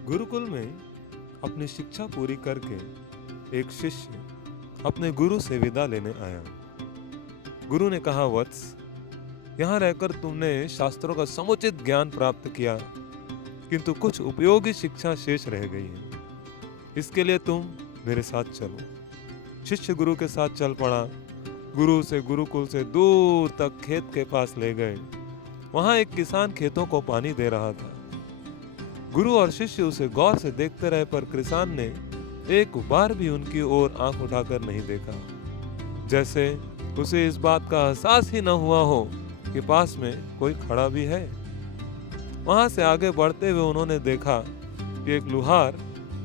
गुरुकुल में अपनी शिक्षा पूरी करके एक शिष्य अपने गुरु से विदा लेने आया। गुरु ने कहा, वत्स, यहाँ रहकर तुमने शास्त्रों का समुचित ज्ञान प्राप्त किया, किंतु कुछ उपयोगी शिक्षा शेष रह गई है। इसके लिए तुम मेरे साथ चलो। शिष्य गुरु के साथ चल पड़ा। गुरु उसे गुरुकुल से दूर तक खेत के पास ले गए। वहां एक किसान खेतों को पानी दे रहा था। गुरु और शिष्य उसे गौर से देखते रहे, पर किसान ने एक बार भी उनकी ओर आंख उठाकर नहीं देखा, जैसे उसे इस बात का एहसास ही न हुआ हो कि पास में कोई खड़ा भी है। वहां से आगे बढ़ते हुए उन्होंने देखा कि एक लुहार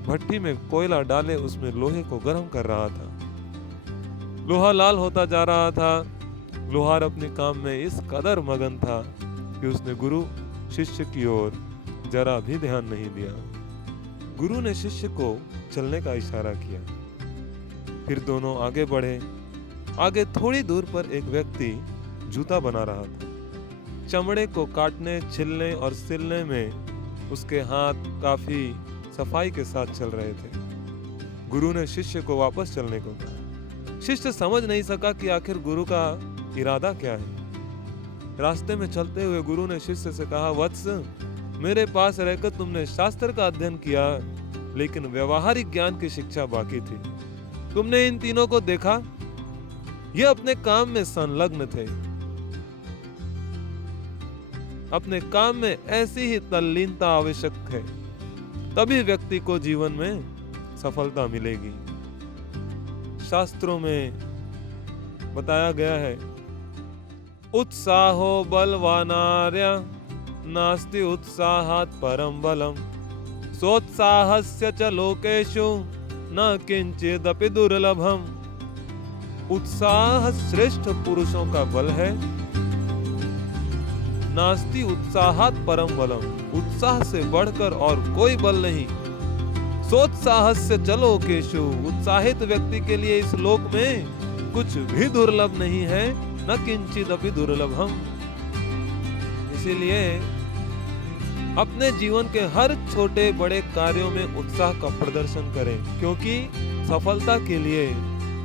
भट्टी में कोयला डाले उसमें लोहे को गर्म कर रहा था। लोहा लाल होता जा रहा था। लुहार अपने काम में इस कदर मगन था कि उसने गुरु शिष्य की ओर जरा भी ध्यान नहीं दिया। गुरु ने शिष्य को चलने का इशारा किया। फिर दोनों आगे बढ़े। आगे थोड़ी दूर पर एक व्यक्ति जूता बना रहा था। चमड़े को काटने, छिलने और सिलने में उसके हाथ काफी सफाई के साथ चल रहे थे। गुरु ने शिष्य को वापस चलने को कहा। शिष्य समझ नहीं सका कि आखिर गुरु का इरादा क्या है। रास्ते में चलते हुए गुरु ने शिष्य से कहा, वत्स, मेरे पास रहकर तुमने शास्त्र का अध्ययन किया, लेकिन व्यवहारिक ज्ञान की शिक्षा बाकी थी। तुमने इन तीनों को देखा, ये अपने काम में संलग्न थे। अपने काम में ऐसी ही तल्लीनता आवश्यक है, तभी व्यक्ति को जीवन में सफलता मिलेगी। शास्त्रों में बताया गया है, उत्साहो बलवानार्य नास्ति उत्साहात् परम बलम सोत्साहस्य च लोकेषु न किंचिदपि दुर्लभम। उत्साह श्रेष्ठ पुरुषों का बल है। नास्ति उत्साहात् परम बलम, उत्साह से बढ़कर और कोई बल नहीं। सोत्साहस्य च लोकेषु, उत्साहित व्यक्ति के लिए इस लोक में कुछ भी दुर्लभ नहीं है, न किंचिदपि दुर्लभम। इसीलिए अपने जीवन के हर छोटे बड़े कार्यों में उत्साह का प्रदर्शन करें, क्योंकि सफलता के लिए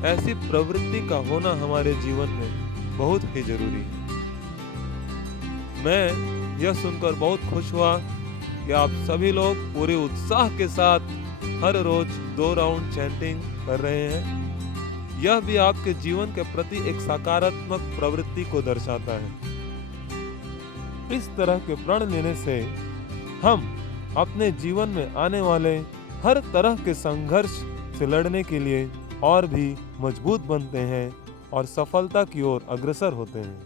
ऐसी प्रवृत्ति का होना हमारे जीवन में बहुत ही जरूरी है। मैं यह सुनकर बहुत खुश हुआ कि आप सभी लोग पूरे उत्साह के साथ हर रोज 2 राउंड चैंटिंग कर रहे हैं। यह भी आपके जीवन के प्रति एक सकारात्मक प्रवृत्ति को दर्शाता है। इस तरह के प्रण लेने से हम अपने जीवन में आने वाले हर तरह के संघर्ष से लड़ने के लिए और भी मजबूत बनते हैं और सफलता की ओर अग्रसर होते हैं।